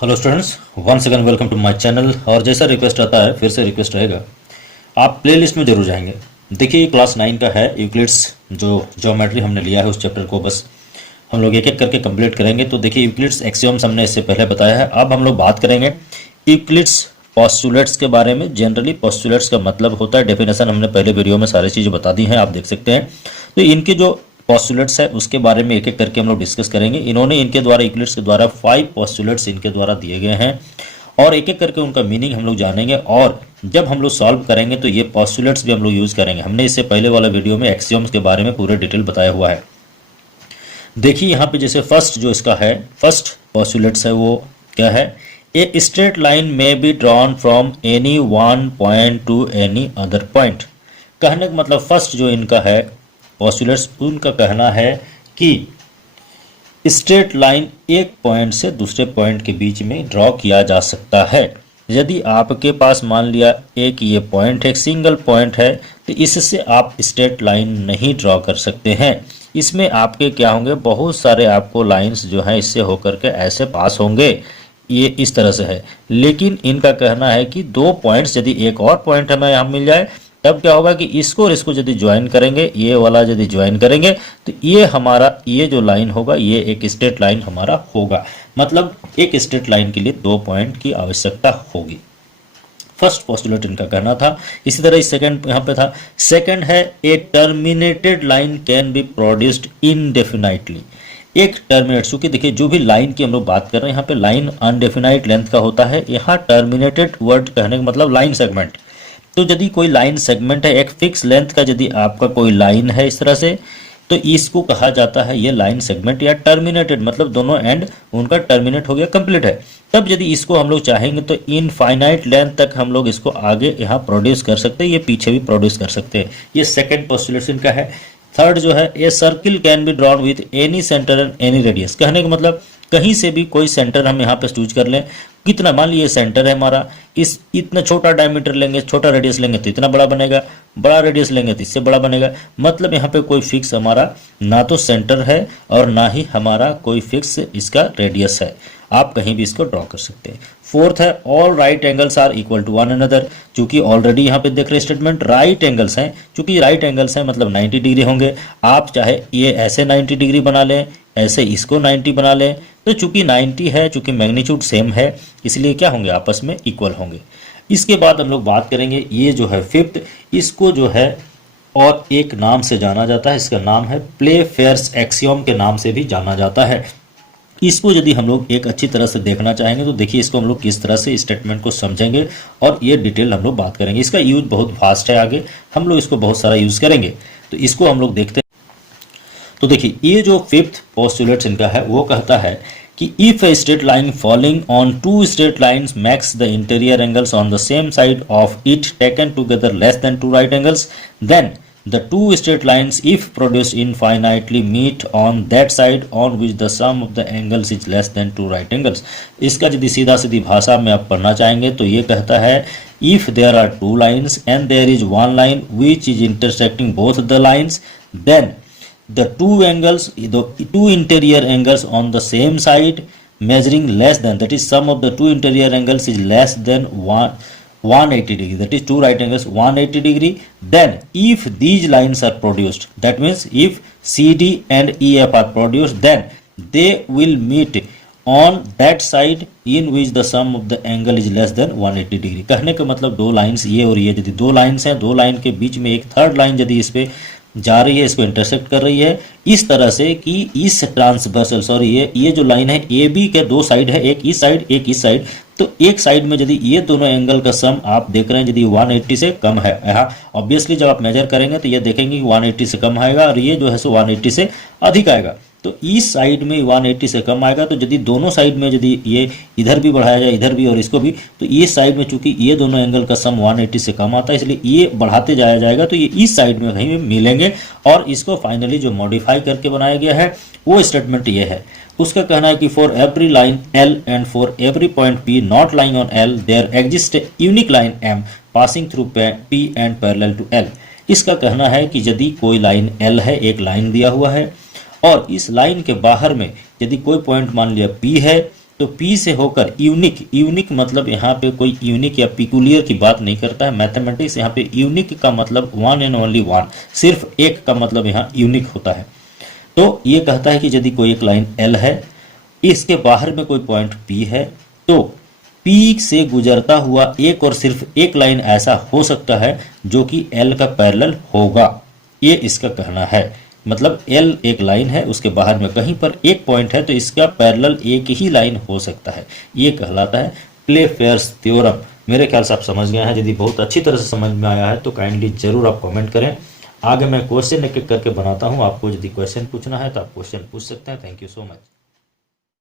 Hello students, once again welcome to my channel. और जैसा request आता है फिर से रिक्वेस्ट रहेगा, आप प्लेलिस्ट में जरूर जाएंगे। देखिए, क्लास 9 का है यूक्लिड्स, जो ज्योमेट्री हमने लिया है उस चैप्टर को बस हम लोग एक एक करके कंप्लीट करेंगे। तो देखिए, यूक्लिड्स एक्सियोम्स हमने इससे पहले बताया है। अब हम लोग बात करेंगे यूक्लिड्स पोस्टुलेट्स के बारे में। जनरली पोस्टुलेट्स का मतलब होता है, डेफिनेशन हमने पहले वीडियो में सारी चीज़ें बता दी हैं, आप देख सकते हैं। तो इनके जो पोस्टुलेट्स है उसके बारे में एक एक करके हम लोग डिस्कस करेंगे। इन्होंने इनके द्वारा यूक्लिड्स के द्वारा 5 पोस्टुलेट्स इनके द्वारा दिए गए हैं और एक एक करके उनका मीनिंग हम लोग जानेंगे। और जब हम लोग सॉल्व करेंगे तो ये पोस्टुलेट्स भी हम लोग यूज करेंगे। हमने इससे पहले वाला वीडियो में एक्सियोम्स के बारे में पूरे डिटेल बताया हुआ है। देखिए यहाँ पे जैसे फर्स्ट जो इसका है, फर्स्ट पोस्टुलेट्स है वो क्या है, ए स्ट्रेट लाइन में be drawn from any one point two any other point. कहने का मतलब फर्स्ट जो इनका है पोस्टुलेट्स, उनका कहना है कि स्ट्रेट लाइन एक पॉइंट से दूसरे पॉइंट के बीच में ड्रॉ किया जा सकता है। यदि आपके पास मान लिया एक ये पॉइंट है, एक सिंगल पॉइंट है, तो इससे आप स्ट्रेट लाइन नहीं ड्रॉ कर सकते हैं। इसमें आपके क्या होंगे, बहुत सारे आपको लाइंस जो हैं इससे होकर के ऐसे पास होंगे, ये इस तरह से है। लेकिन इनका कहना है कि दो पॉइंट्स, यदि एक और पॉइंट हमें यहाँ मिल जाए तब क्या होगा कि इसको और इसको यदि ज्वाइन करेंगे, ये वाला यदि ज्वाइन करेंगे तो ये हमारा ये जो लाइन होगा ये एक स्ट्रेट लाइन हमारा होगा। मतलब एक स्ट्रेट लाइन के लिए दो पॉइंट की आवश्यकता होगी। फर्स्ट पोस्टुलेट इनका कहना था। इसी तरह सेकंड यहाँ पे था, सेकंड है a terminated line can be produced indefinitely. एक टर्मिनेट, चूंकि देखिए जो भी लाइन की हम लोग बात कर रहे हैं यहाँ पे लाइन अनडेफिनाइट लेंथ का होता है। यहाँ टर्मिनेटेड वर्ड कहने का मतलब लाइन सेगमेंट। तो यदि कोई लाइन सेगमेंट है एक फिक्स लेंथ का, यदि आपका कोई लाइन है इस तरह से, तो इसको कहा जाता है ये लाइन सेगमेंट या टर्मिनेटेड, मतलब दोनों एंड उनका टर्मिनेट हो गया, कंप्लीट है। तब यदि इसको हम लोग चाहेंगे तो इनफाइनाइट लेंथ तक हम लोग इसको आगे यहाँ प्रोड्यूस कर सकते हैं, ये पीछे भी प्रोड्यूस कर सकते हैं। ये सेकेंड पोस्टुलेशन का है। थर्ड जो है, a circle can be drawn with any centre and any radius. कहने का मतलब कहीं से भी कोई सेंटर हम यहाँ पे चूज कर लें। कितना, मान लीजिए सेंटर है हमारा, इस इतना छोटा डायमीटर लेंगे, छोटा रेडियस लेंगे तो इतना बड़ा बनेगा, बड़ा रेडियस लेंगे तो इससे बड़ा बनेगा। मतलब यहाँ पे कोई फिक्स हमारा ना तो सेंटर है और ना ही हमारा कोई फिक्स इसका रेडियस है। आप कहीं भी इसको ड्रॉ कर सकते हैं। फोर्थ है, all right angles are equal to one another. चूंकि ऑलरेडी यहाँ पे देख रहे स्टेटमेंट राइट एंगल्स हैं, चूंकि राइट एंगल्स हैं मतलब 90 डिग्री होंगे। आप चाहे ये ऐसे 90 डिग्री बना लें, ऐसे इसको 90 बना लें, तो चूंकि 90 है, चूंकि मैग्नीट्यूड सेम है, इसलिए क्या होंगे, आपस में इक्वल होंगे। इसके बाद हम लोग बात करेंगे, ये जो है फिफ्थ, इसको जो है और एक नाम से जाना जाता है, इसका नाम है प्लेफेयर्स एक्सियोम के नाम से भी जाना जाता है। इसको यदि हम लोग एक अच्छी तरह से देखना चाहेंगे तो देखिए इसको हम लोग किस तरह से स्टेटमेंट को समझेंगे और ये डिटेल हम लोग बात करेंगे। इसका यूज बहुत फास्ट है, आगे हम लोग इसको बहुत सारा यूज करेंगे, तो इसको हम लोग देखते हैं। तो देखिए ये जो फिफ्थ पोस्टुलेट इनका है वो कहता है कि if a straight line following on two straight lines makes the interior angles on the same side of it taken together less than two right angles, then the two straight lines if produced infinitely meet on that side on which the sum of the angles is less than two right angles। इसका यदि सीधा सीधी भाषा में आप पढ़ना चाहेंगे तो ये कहता है, if there are two lines and there is one line which is intersecting both the lines, then the two angles, the two interior angles on the same side measuring less than, that is sum of the two interior angles is less than 180 degree, that is two right angles 180 degree, then if these lines are produced, that means if CD and EF are produced, then they will meet on that side in which the sum of the angle is less than 180 degree। कहने का मतलब दो lines ये और ये, यदि दो lines हैं, दो लाइन के बीच में एक थर्ड लाइन यदि इस पे जा रही है, इसको इंटरसेक्ट कर रही है इस तरह से कि इस ट्रांसवर्सल, सॉरी ये जो लाइन है ए बी के दो साइड है, एक इस साइड एक इस साइड, तो एक साइड में यदि ये दोनों एंगल का सम आप देख रहे हैं यदि 180 से कम है, यहाँ ऑब्वियसली जब आप मेजर करेंगे तो ये देखेंगे कि 180 से कम आएगा और ये जो है सो 180 से अधिक आएगा। तो इस साइड में 180 से कम आएगा, तो यदि दोनों साइड में यदि ये इधर भी बढ़ाया जाए, इधर भी और इसको भी, तो इस साइड में चूंकि ये दोनों एंगल का सम 180 से कम आता है, इसलिए ये बढ़ाते जाया जाएगा, तो ये इस साइड में कहीं भी मिलेंगे। और इसको फाइनली जो मॉडिफाई करके बनाया गया है वो स्टेटमेंट ये है। उसका कहना है कि for every line L and for every point P not line on L there exist unique line M passing through P and parallel to L। इसका कहना है कि यदि कोई लाइन L है, एक लाइन दिया हुआ है, और इस लाइन के बाहर में यदि कोई पॉइंट मान लिया P है, तो पी से होकर यूनिक, यूनिक मतलब यहाँ पे कोई यूनिक या पिकुलियर की बात नहीं करता है। मैथमेटिक्स यहाँ पे यूनिक का मतलब वन एंड ओनली वन, सिर्फ एक का मतलब यहाँ यूनिक होता है। तो ये कहता है कि यदि कोई एक लाइन एल है, इसके बाहर में कोई पॉइंट पी है, तो पी से गुजरता हुआ एक और सिर्फ एक लाइन ऐसा हो सकता है जो कि एल का पैरेलल होगा, ये इसका कहना है। मतलब एल एक लाइन है, उसके बाहर में कहीं पर एक पॉइंट है, तो इसका पैरेलल एक ही लाइन हो सकता है, ये कहलाता है प्लेफेयर्स थ्योरम। मेरे ख्याल से आप समझ गए हैं। यदि बहुत अच्छी तरह से समझ में आया है तो काइंडली जरूर आप कमेंट करें। आगे मैं क्वेश्चन एक एक करके बनाता हूँ, आपको यदि क्वेश्चन पूछना है तो आप क्वेश्चन पूछ सकते हैं। Thank you so much.